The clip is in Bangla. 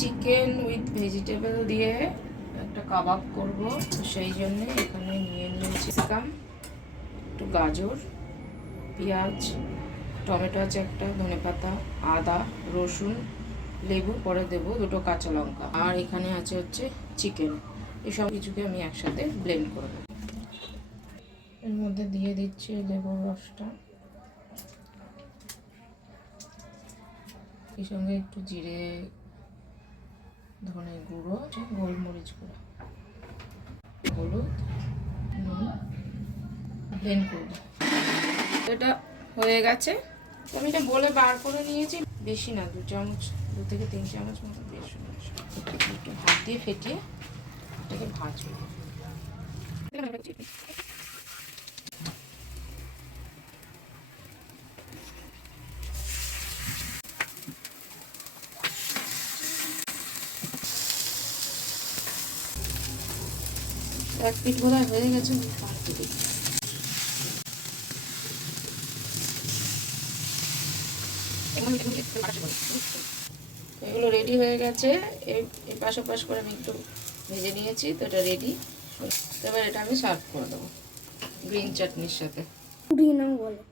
চিকেন উইথ ভেজিটেবল দিয়ে একটা কাবাব করব, সেই জন্য এখানে নিয়ে নিয়েছি একটু গাজর, পেঁয়াজ, টমেটো আছে একটা, ধনেপাতা, আদা, রসুন, লেবু পরে দেবো, দুটো কাঁচা লঙ্কা, আর এখানে আছে হচ্ছে চিকেন। এসব কিছুকে আমি একসাথে ব্লেন্ড করব। এর মধ্যে দিয়ে দিচ্ছি লেবুর রসটা, এর সঙ্গে একটু জিরে, ধনে গুঁড়ো, গোলমরিচ গুঁড়ো, হলুদ, নুন, ব্লেন্ড করব। এটা হয়ে গেছে। আমি এটা বলে বার করে নিয়েছি, বেশি না, 2 থেকে 3 চামচ মতো বেশ একটু হাত দিয়ে ফেটিয়ে এটাকে ভাজবো। এক পিঠ বোধ হয়ে গেছে, এগুলো রেডি হয়ে গেছে। এই পাশ ওপাশ করে আমি একটু ভেজে নিয়েছি, তো এটা রেডি। এবার এটা আমি সার্ভ করে দেবো গ্রিন চাটনির সাথে। গ্রিন বলো।